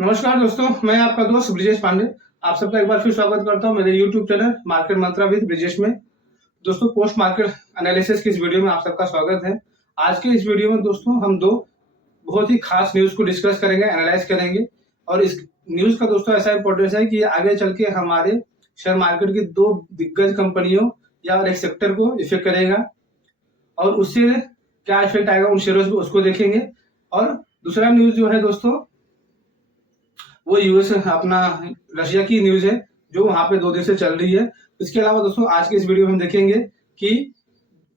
नमस्कार दोस्तों, मैं आपका दोस्त ब्रिजेश पांडे। आप सबका एक बार फिर स्वागत करता हूं मेरे YouTube channel market Mantra with Brijesh में। दोस्तों, पोस्ट मार्केट एनालिसिस की इस वीडियो में आप सबका स्वागत है। आज के इस वीडियो में दोस्तों हम दो बहुत ही खास न्यूज को डिस्कस करेंगे, एनालाइज करेंगे। और इस न्यूज का दोस्तों ऐसा इंपॉर्टेंस है कि ये आगे चल के हमारे शेयर मार्केट की दो दिग्गज कंपनियों या एक सेक्टर को इफेक्ट करेगा और उससे क्या इफेक्ट आएगा उन शेयरों पे, उसको देखेंगे। और दूसरा न्यूज जो है दोस्तों, वो यूएस अपना रशिया की न्यूज है जो वहां पे 2 दिन से चल रही है। इसके अलावा दोस्तों आज के इस वीडियो में हम देखेंगे कि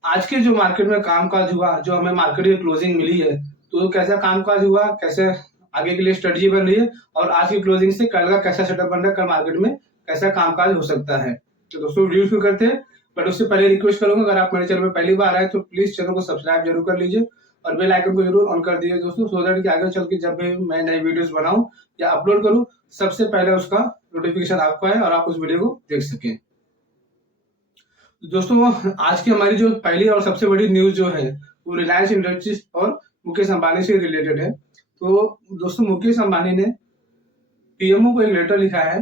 आज के जो मार्केट में कामकाज हुआ, जो हमें मार्केट की क्लोजिंग मिली है, तो कैसा कामकाज हुआ, कैसे आगे के लिए स्ट्रेटजी बन रही है और आज की क्लोजिंग से कल का कैसा सेटअप बन रहा है, कल मार्केट में कैसा कामकाज हो सकता है। तो दोस्तों वीडियो शुरू करते हैं, बट उससे पहले रिक्वेस्ट करूंगा, अगर आप मेरे चैनल पर पहली बार आए तो प्लीज चैनल को सब्सक्राइब जरूर कर लीजिए और बेल आइकन को जरूर ऑन कर दीजिए दोस्तों, सो दैट कि आगे चल के जब भी मैं नई वीडियोस बनाऊं या अपलोड करूं, सबसे पहले उसका नोटिफिकेशन आपको आए और आप उस वीडियो को देख सकें। दोस्तों, आज की हमारी जो पहली और सबसे बड़ी न्यूज जो है वो रिलायंस इंडस्ट्रीज और मुकेश अंबानी से रिलेटेड है। तो दोस्तों, मुकेश अंबानी ने पीएमओ को एक लेटर लिखा है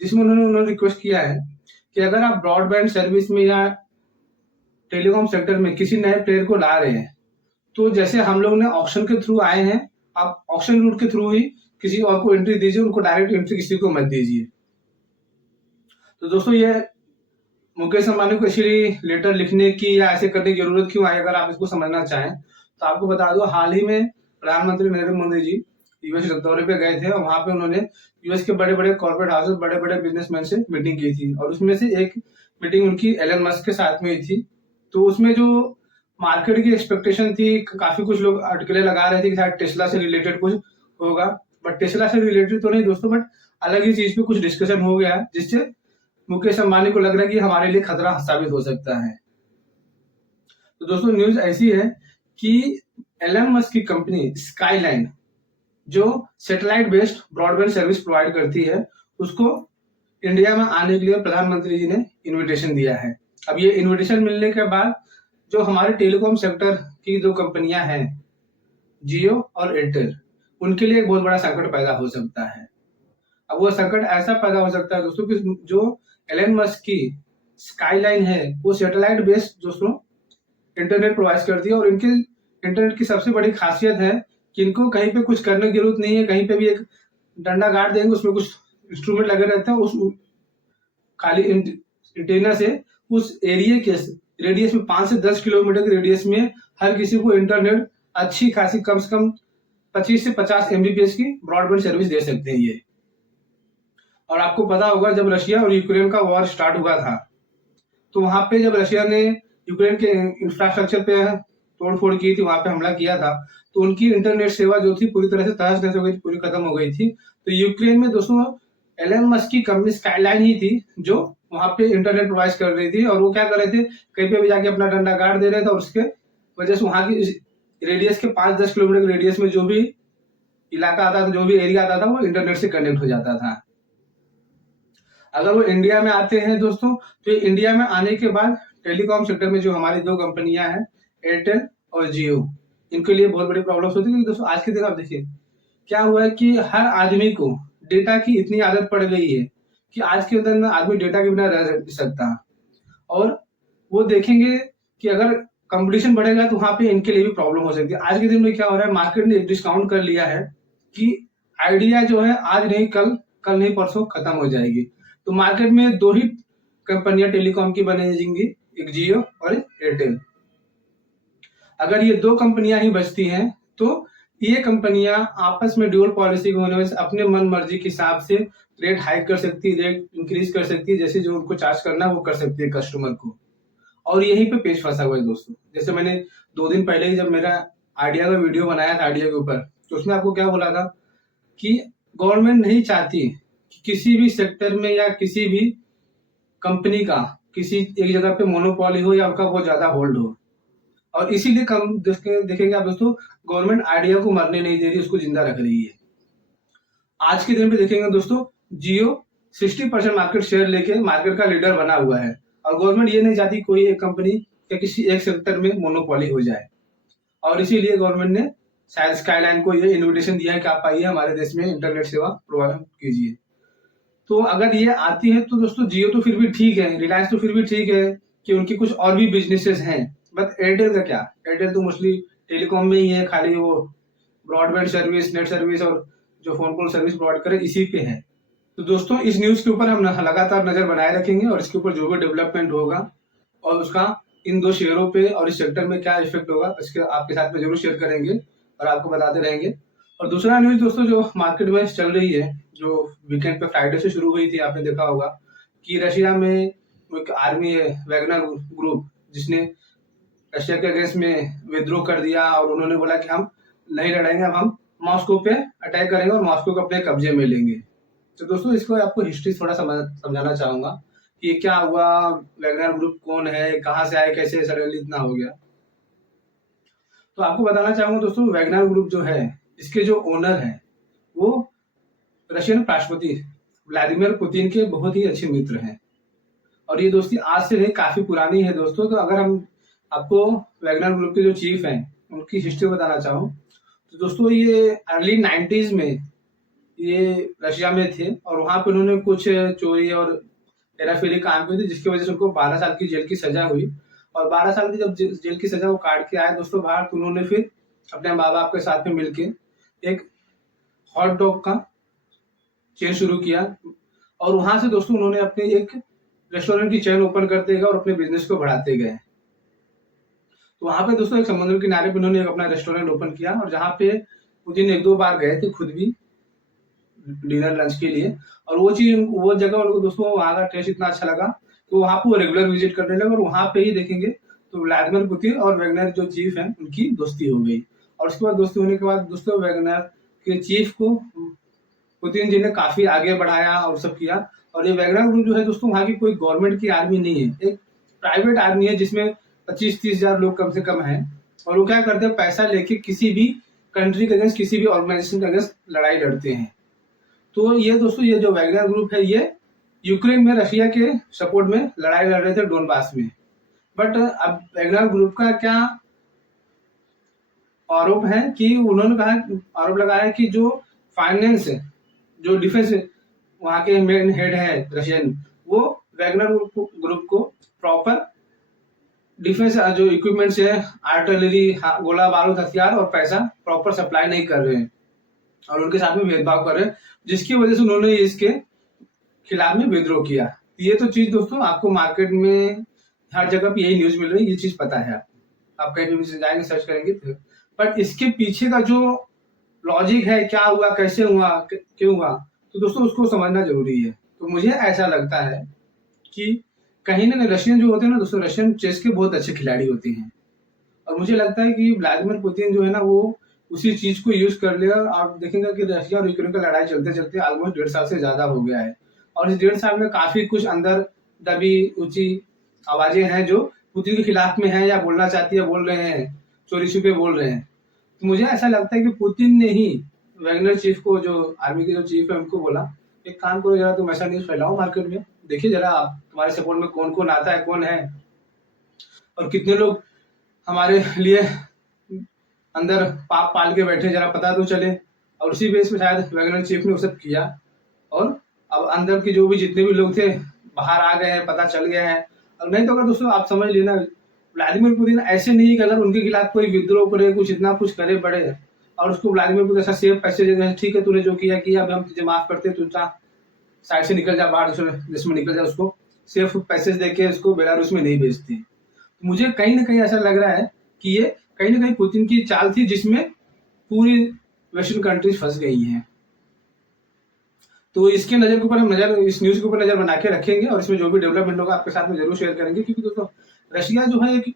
जिसमें उन्होंने रिक्वेस्ट किया है कि अगर आप ब्रॉडबैंड सर्विस में या टेलीकॉम सेक्टर में किसी नए प्लेयर को ला रहे हैं, तो जैसे हम लोग ने ऑक्शन के थ्रू आए हैं, आप ऑक्शन रूट के थ्रू ही किसी और को एंट्री दीजिए, उनको डायरेक्ट एंट्री किसी को मत दीजिए। तो दोस्तों, ये मुकेश अंबानी को इसीलिए लेटर लिखने की या ऐसे करने की जरूरत क्यों आई, अगर आप इसको समझना चाहें तो आपको बता दो, हाल ही में प्रधानमंत्री नरेंद्र मोदी जी यूएस दौरे पे गए थे और वहां पे उन्होंने यूएस के बड़े बड़े कॉर्पोरेट हाउसेस, बड़े बड़े बिजनेसमैन से मीटिंग की थी और उसमें से एक मीटिंग उनकी एलन मस्क के साथ में ही थी। तो उसमें जो मार्केट की एक्सपेक्टेशन थी, काफी कुछ लोग अटकलें लगा रहे थे कि शायद टेस्ला से रिलेटेड कुछ होगा, बट टेस्ला से रिलेटेड तो नहीं दोस्तों, बट अलग ही चीज पे कुछ डिस्कशन हो गया जिससे मुकेश अंबानी को लग रहा है कि हमारे लिए खतरा साबित हो सकता है। तो दोस्तों, न्यूज ऐसी है कि एलन मस्क की कंपनी स्काईलाइन जो satellite based broadband service provide करती है, उसको इंडिया में आने के लिए प्रधानमंत्री जी ने इन्विटेशन दिया है। अब ये इन्विटेशन मिलने के बाद जो हमारे टेलीकॉम सेक्टर की दो कंपनियां हैं, जियो और एयरटेल, उनके लिए एक बहुत बड़ा संकट पैदा हो सकता है। अब वो संकट ऐसा पैदा हो सकता है दोस्तों कि जो एलन मस्क की स्काईलाइन है वो सैटेलाइट बेस्ड दोस्तों इंटरनेट प्रोवाइड करती है और इनके इंटरनेट की सबसे बड़ी खासियत है कि इनको कहीं पे कुछ करने की जरूरत नहीं है, कहीं पे भी एक डंडा गाड़ देंगे, उसमें कुछ इंस्ट्रूमेंट लगे रहते हैं, उस खाली एंटीना से उस एरिया के रेडियस में 5 से 10 किलोमीटर के रेडियस में हर किसी को इंटरनेट अच्छी खासी कम से कम 25 से 50 एमबीपीएस की ब्रॉडबैंड सर्विस दे सकते हैं ये। और आपको पता होगा, जब रशिया और यूक्रेन का वॉर स्टार्ट हुआ था, तो वहां पे जब रशिया ने यूक्रेन के इंफ्रास्ट्रक्चर पे तोड़फोड़ की थी, वहां पे हमला किया था, तो उनकी इंटरनेट सेवा जो थी पूरी तरह से तहस नहस हो गई थी, पूरी खत्म हो गई थी। तो यूक्रेन में दोस्तों एलन मस्क की कंपनी स्काईलाइन ही थी जो वहां पे इंटरनेट प्रोवाइड कर रही थी और वो क्या कर रहे थे, कहीं पे भी जाके अपना डंडा गाड़ दे रहे थे और उसके वजह से वहां की रेडियस के 5-10 किलोमीटर के रेडियस में जो भी इलाका आता था, जो भी एरिया आता था, वो इंटरनेट से कनेक्ट हो जाता था। अगर वो इंडिया में आते हैं दोस्तों, तो इंडिया में आने के बाद टेलीकॉम सेक्टर में जो हमारी दो कंपनियां हैं, एयरटेल और जियो, इनके लिए बहुत बड़ी प्रॉब्लम्स होती है। क्योंकि दोस्तों आज के दिन आप देखिए क्या हुआ है कि हर आदमी को डेटा की इतनी आदत पड़ गई है कि आज के दिन में आदमी डेटा के बिना रह नहीं सकता। और वो देखेंगे कि अगर कंपटीशन बढ़ेगा तो वहां पे इनके लिए भी प्रॉब्लम हो सकती है। आज के दिन में क्या हो रहा है, मार्केट ने डिस्काउंट कर लिया है कि आइडिया जो है आज नहीं कल, कल नहीं परसों खत्म हो जाएगी। तो मार्केट में दो ही कंपनियां टेलीकॉम की बनेंगी, एक जियो और एक एयरटेल। अगर ये दो कंपनियां ही बचती हैं तो ये कंपनियां आपस में ड्यूअल पॉलिसी की होने से अपने मन मर्जी के हिसाब से रेट हाइक कर सकती है, रेट इंक्रीज कर सकती है, जैसे जो उनको चार्ज करना है वो कर सकती है कस्टमर को। और यहीं पे पेच फंसा हुआ है दोस्तों। जैसे मैंने 2 दिन पहले ही जब मेरा आइडिया का वीडियो बनाया था आइडिया के ऊपर, तो उसमें आपको क्या बोला था कि गवर्नमेंट नहीं चाहती कि किसी भी सेक्टर में या किसी भी कंपनी का किसी एक जगह पे मोनोपोली हो या उनका बहुत ज्यादा होल्ड हो। और इसीलिए कम देखेंगे आप दोस्तों, गवर्नमेंट आइडिया को मरने नहीं दे रही, उसको जिंदा रख रही है। आज के दिन पे देखेंगे दोस्तों, जियो 60% मार्केट शेयर लेके मार्केट का लीडर बना हुआ है और गवर्नमेंट ये नहीं चाहती कोई एक कंपनी या किसी एक सेक्टर में मोनोपोली हो जाए। और इसीलिए गवर्नमेंट ने शायद स्काईलाइन को ये इन्विटेशन दिया है कि आप आइए हमारे देश में इंटरनेट सेवा प्रोवाइड कीजिए। तो अगर ये आती है तो दोस्तों जियो तो फिर भी ठीक है, रिलायंस तो फिर भी ठीक है कि उनकी कुछ और भी बिजनेसेस हैं, बट एयरटेल का क्या? एयरटेल तो मोस्टली टेलीकॉम में ही है, खाली वो ब्रॉडबैंड सर्विस, नेट सर्विस और जो फोन कॉल सर्विस प्रोवाइड करे इसी पे है। तो दोस्तों इस न्यूज के ऊपर हम लगातार नजर बनाए रखेंगे और इसके ऊपर जो भी डेवलपमेंट होगा और उसका इन दो शेयरों पे और इस सेक्टर में क्या इफेक्ट होगा इसके आपके साथ में जरूर शेयर करेंगे और आपको बताते रहेंगे। और दूसरा न्यूज दोस्तों जो मार्केट में चल रही है, जो वीकेंड पे फ्राइडे से शुरू हुई थी, आपने देखा होगा कि रशिया में एक आर्मी है वैगनर ग्रुप, जिसने रशिया के अगेंस्ट में विद्रोह कर दिया और उन्होंने बोला कि हम नहीं लड़ेंगे, अब हम मॉस्को पे अटैक करेंगे और मॉस्को को अपने कब्जे में लेंगे। तो दोस्तों इसको आपको हिस्ट्री थोड़ा समझाना चाहूंगा कि ये क्या हुआ, वैगनर ग्रुप कौन है, कहाँ से आए, कैसे सडनली इतना हो गया। तो आपको बताना चाहूंगा दोस्तों, वैगनर ग्रुप जो है इसके जो ओनर हैं वो रशियन राष्ट्रपति व्लादिमीर पुतिन के बहुत ही अच्छे मित्र हैं और ये दोस्ती आज से नहीं काफी पुरानी है दोस्तों। तो अगर हम आपको वैगनर ग्रुप के जो चीफ हैं उनकी हिस्ट्री बताना चाहूँ तो दोस्तों ये अर्ली 90s में ये रशिया में थे और वहां पे उन्होंने कुछ चोरी और हेराफेरी काम की थी, जिसकी वजह से उनको 12 साल की जेल की सजा हुई। और 12 साल की जब जेल की सजा वो काट के आए दोस्तों बाहर, तो उन्होंने फिर अपने माँ बाप के साथ में मिलके एक हॉट डॉग का चेन शुरू किया और वहां से दोस्तों उन्होंने अपने एक रेस्टोरेंट की चेन ओपन करते गए और अपने बिजनेस को बढ़ाते गए। तो वहां पे दोस्तों एक समुद्र किनारे पे उन्होंने एक अपना रेस्टोरेंट ओपन किया और जहाँ पे पुतिन 1-2 बार गए थे खुद भी डिनर लंच के लिए, और वो जगह उनको दोस्तों वहाँ का टेस्ट इतना अच्छा लगा तो वहां पे वो रेगुलर विजिट करने लगे और वहां पे ही देखेंगे तो व्लादिमीर पुतिन और वैगनर जो चीफ हैं उनकी दोस्ती हो गई। और उसके बाद दोस्ती होने के बाद दोस्तों वैगनर के चीफ को पुतिन जी ने काफी आगे बढ़ाया और सब किया। और ये वैगनर ग्रुप जो है दोस्तों वहाँ की कोई गवर्नमेंट की आर्मी नहीं है, एक प्राइवेट आर्मी है जिसमें 25-30 हजार लोग कम से कम हैं। और वो क्या करते हैं, पैसा लेके किसी भी कंट्री के अगेंस्ट, किसी भी ऑर्गेनाइजेशन के अगेंस्ट लड़ाई लड़ते हैं। तो ये दोस्तों ये जो वैगनर ग्रुप है ये यूक्रेन में रशिया के सपोर्ट में लड़ाई लड़ रहे थे डोनबास में। बट अब वैगनर ग्रुप का क्या आरोप है कि उन्होंने कहा, आरोप लगाया कि जो फाइनेंस, जो डिफेंस वहां के मेन हेड है रशियन, वो वैगनर ग्रुप को प्रॉपर डिफेंस जो इक्विपमेंट्स है, आर्टिलरी, गोला बारूद, हथियार और पैसा प्रॉपर सप्लाई नहीं कर रहे हैं और उनके साथ में भेदभाव कर रहे हैं, जिसकी वजह से उन्होंने इसके खिलाफ में विद्रोह किया। ये तो चीज दोस्तों आपको मार्केट में हर जगह पे यही न्यूज मिल रही है, ये चीज पता है, आप कहीं भी जाएंगे सर्च करेंगे तो। बट इसके पीछे का जो लॉजिक है, क्या हुआ, कैसे हुआ, क्यों हुआ, तो दोस्तों उसको समझना जरूरी है। तो मुझे ऐसा लगता है कि कहीं ना कहीं रशियन जो होते हैं ना दोस्तों, रशियन चेस के बहुत अच्छे खिलाड़ी होते हैं और मुझे लगता है कि व्लादिमीर पुतिन जो है ना वो उसी चीज को यूज कर लिया। आप देखेंगे कि रशिया और यूक्रेन का लड़ाई चलते चलते ऑलमोस्ट 1.5 साल से ज्यादा हो गया है और इस 1.5 साल में काफी कुछ अंदर दबी ऊंची आवाजें हैं जो पुतिन के खिलाफ में है या बोलना चाहती है, बोल रहे हैं, चोरी छुपे बोल रहे हैं। तो मुझे ऐसा लगता है कि पुतिन ने ही वैगनर चीफ को, जो आर्मी के जो चीफ है, उनको बोला एक काम करो जरा, तुम ऐसा न्यूज फैलाओ मार्केट में, देखिए जरा आप तुम्हारे सपोर्ट में कौन कौन आता है, कौन है और कितने लोग हमारे लिए अंदर पाप पाल के बैठे, जरा पता तो चले। और उसी बेस पे शायद वैगनर चीफ ने वो सब किया और अब अंदर के जो भी जितने भी लोग थे बाहर आ गए हैं, पता चल गया है। और नहीं तो अगर दोस्तों आप समझ लेना, व्लादिमीर पुतिन ऐसे नहीं कि अगर उनके खिलाफ कोई विद्रोह करे, कुछ इतना कुछ करे बड़े और उसको व्लादिमीर पुतिन ऐसा सेफ पैसे दे दें, ठीक है तूने जो किया किया, अब हम तुझे माफ करते, तू साइड से निकल जा, बाहर दूसरे देश में निकल जा, उसको सेफ पैसेज देके उसको बेलारूस में नहीं भेजते। तो मुझे कहीं ना कहीं ऐसा लग रहा है कि ये कहीं ना कहीं पुतिन की चाल थी जिसमें पूरी वेस्टर्न कंट्रीज फंस गई हैं। तो इसके नजर के ऊपर हम इस न्यूज के ऊपर नजर बना के रखेंगे और इसमें जो भी डेवलपमेंट होगा आपके साथ में जरूर शेयर करेंगे, क्योंकि दोस्तों रशिया जो है एक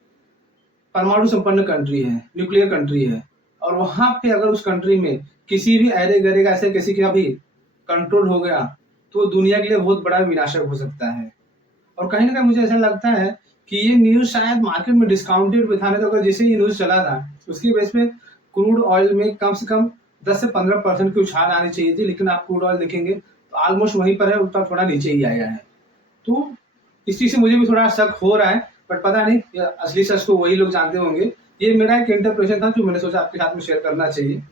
परमाणु संपन्न कंट्री है, न्यूक्लियर कंट्री है और वहां पे अगर उस कंट्री में किसी भी अरे गरे का ऐसे किसी का भी कंट्रोल हो गया तो दुनिया के लिए बहुत बड़ा विनाशक हो सकता है। और कहीं ना कहीं मुझे ऐसा लगता है कि ये न्यूज शायद मार्केट में डिस्काउंटेड भी था, नहीं तो अगर जैसे ये न्यूज चला था उसकी बेस पे क्रूड ऑयल में कम से कम 10 से 15% की उछाल आनी चाहिए थी, लेकिन आप क्रूड ऑयल देखेंगे तो ऑलमोस्ट वहीं पर है, उतना थोड़ा नीचे ही आया है। तो इस चीज से मुझे भी थोड़ा शक हो रहा है, बट पता नहीं असली सच तो वही लोग जानते होंगे ये मेरा एक इंटरप्रिटेशन था जो मैंने सोचा आपके साथ में शेयर करना चाहिए।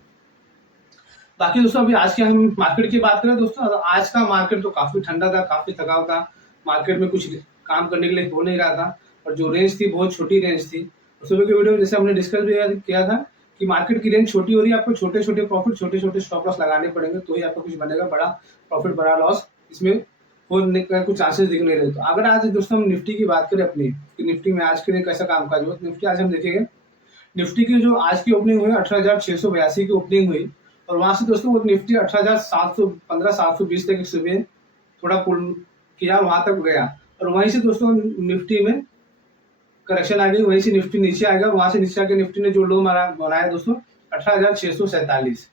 बाकी दोस्तों अभी आज के हम मार्केट की बात करें दोस्तों, आज का मार्केट तो काफी ठंडा था, काफी थकाव था, मार्केट में कुछ काम करने के लिए हो नहीं रहा था और जो रेंज थी बहुत छोटी रेंज थी। सुबह के वीडियो में जैसे हमने डिस्कस भी किया था कि मार्केट की रेंज छोटी हो रही है, आपको छोटे छोटे प्रॉफिट, छोटे छोटे स्टॉप लॉस लगाने पड़ेंगे तो ही आपको कुछ बनेगा, बड़ा प्रॉफिट बड़ा लॉस इसमें होने का कुछ चांसेस दिख नहीं रहे। तो अगर आज दोस्तों हम निफ्टी की बात करें अपनी, कि निफ्टी में आज के दिन कैसा काम काज हुआ, निफ्टी आज हम देखेंगे। निफ्टी की जो आज की ओपनिंग हुई 18,682 की ओपनिंग हुई और वहां से दोस्तों वो निफ्टी 18,715 720 तक सुबह थोड़ा पुल किया, वहां तक गया और वहीं से दोस्तों निफ्टी में करेक्शन आ गई, वहीं से निफ्टी नीचे आएगा, वहां से नीचे आके निफ्टी ने जो लो बनाया दोस्तों 18,647।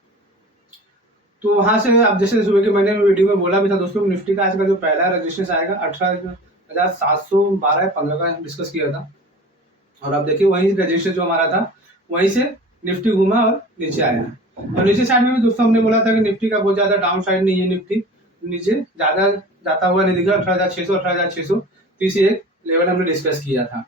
तो वहां से अब जैसे सुबह के मैंने वीडियो में बोला भी था दोस्तों, निफ्टी का आज का जो पहला रजिस्ट्रेशन आएगा 18,712-15 का डिस्कस किया था और अब देखिए वही रजिस्टर जो हमारा था वहीं से निफ्टी घूमा और नीचे आया। और नीचे साइड में भी दोस्तों हमने बोला था कि निफ्टी का बहुत ज्यादा डाउन साइड नहीं है, निफ्टी नीचे ज्यादा जाता हुआ नहीं दिखा, 18,600-18,630 एक लेवल हमने डिस्कस किया था।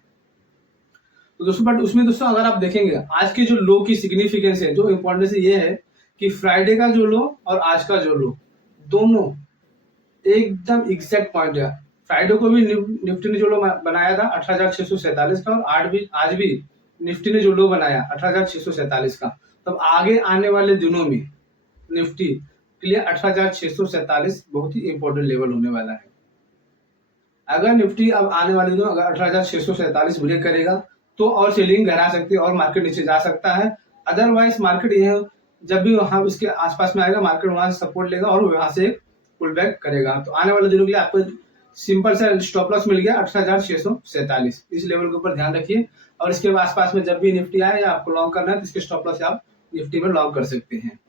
तो दोस्तों बट उसमें दोस्तों अगर आप देखेंगे आज के जो लो की सिग्निफिकेंस है, जो इम्पोर्टेंस ये है कि फ्राइडे का जो लो और आज का जो लो दोनों एकदम एग्जैक्ट पॉइंट है। फ्राइडे को भी निफ्टी ने जो लो बनाया था 18,647 का और आज भी निफ्टी ने जो लो बनाया 18,647 का, तब आगे आने वाले दिनों में निफ्टी के लिए 18,647 बहुत ही इंपॉर्टेंट लेवल होने वाला है। अगर निफ्टी अब आने वाले दिनों अगर 18,647 ब्रेक करेगा तो और सेलिंग गहरा सकती है और मार्केट नीचे जा सकता है। अदरवाइज मार्केट यह जब भी वहां उसके आसपास में आएगा, मार्केट वहां से सपोर्ट लेगा और वहां से पुल बैक करेगा। तो आने वाले दिनों के लिए आपको सिंपल सा स्टॉप लॉस मिल गया 18,647, इस लेवल के ऊपर ध्यान रखिए और इसके आसपास में जब भी निफ्टी आए या आपको लॉन्ग करना है तो इसके स्टॉप लॉस आप निफ्टी में लॉन्ग कर सकते हैं।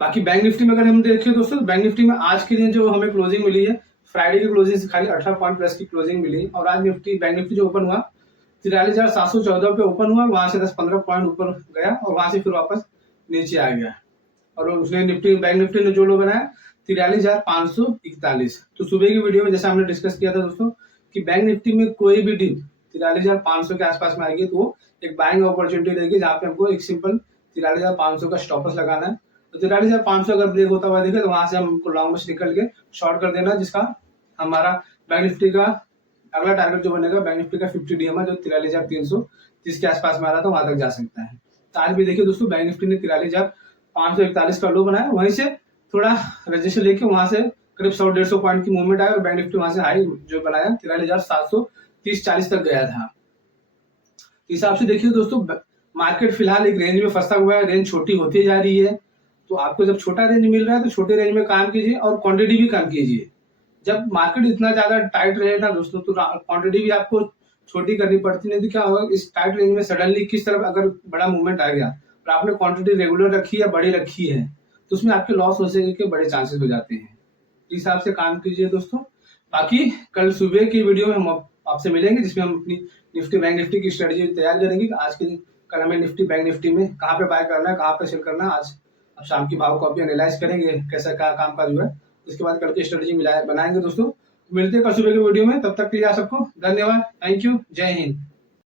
बाकी बैंक निफ्टी में अगर हम देखें दोस्तों, बैंक निफ्टी में आज के दिन जो हमें क्लोजिंग मिली है, फ्राइडे की क्लोजिंग से खाली 18 पॉइंट प्लस की क्लोजिंग मिली और आज निफ्टी बैंक निफ्टी जो ओपन हुआ 43,714 पे ओपन हुआ, वहां से 10-15 पॉइंट ऊपर गया और वहां से फिर वापस नीचे आ गया और उसने निफ्टी बैंक निफ्टी ने जो लो बनाया 43,541। तो सुबह की वीडियो में जैसा हमने डिस्कस किया था दोस्तों कि बैंक निफ्टी में कोई भी डिप 43,500 के आसपास में आएगी तो वो एक बाइंग अपॉर्चुनिटी देगी, जहाँ पे हमको एक सिंपल 43,500 का स्टॉप लॉस लगाना है। तो 43,500 अगर ब्रेक होता हुआ दिखे तो वहां से हमको लॉन्ग में निकल के शॉर्ट कर देना, जिसका हमारा बैंक निफ्टी का अगला टारगेट जो बनेगा बैंक निफ्टी का 50 डीएम जो 43,330 के आसपास में आ रहा था वहां तक जा सकता है। तो आज भी देखिए दोस्तों बैंक निफ्टी ने 43,541 का लो बनाया, वहीं से थोड़ा रजिस्टर लेके वहां से करीब 100-150 पॉइंट की मूवमेंट आया और बैंक निफ्टी वहां से हाई जो बनाया 43,730-40 तक गया था। इस हिसाब से देखिए दोस्तों मार्केट फिलहाल एक रेंज में फंसा हुआ है, रेंज छोटी होती जा रही है। तो आपको जब छोटा रेंज मिल रहा है तो छोटे रेंज में काम कीजिए और क्वांटिटी भी कम कीजिए। जब मार्केट इतना ज्यादा टाइट रहे ना दोस्तों तो क्वांटिटी भी आपको छोटी करनी पड़ती, नहीं तो क्या होगा इस टाइट रेंज में सडनली किस तरफ अगर बड़ा मूवमेंट आ गया और आपने क्वांटिटी रेगुलर रखी या बड़ी रखी है तो उसमें आपके लॉस हो सके के बड़े चांसेस हो जाते हैं। इस हिसाब से काम कीजिए दोस्तों। बाकी कल सुबह की वीडियो में हम आपसे मिलेंगे जिसमें हम अपनी निफ्टी बैंक निफ्टी की स्ट्रेटेजी तैयार करेंगे। आज के कल हमें निफ्टी बैंक निफ्टी में कहाँ पे बाय करना है, कहाँ पे सेल करना है, आज अब शाम की भाव कॉपी एनालाइज करेंगे कैसा क्या काम काज हुआ है, इसके बाद कल की स्ट्रेटेजी बनाएंगे दोस्तों। मिलते हैं कल सुबह की वीडियो में, तब तक के लिए आप सबको धन्यवाद, थैंक यू, जय हिंद।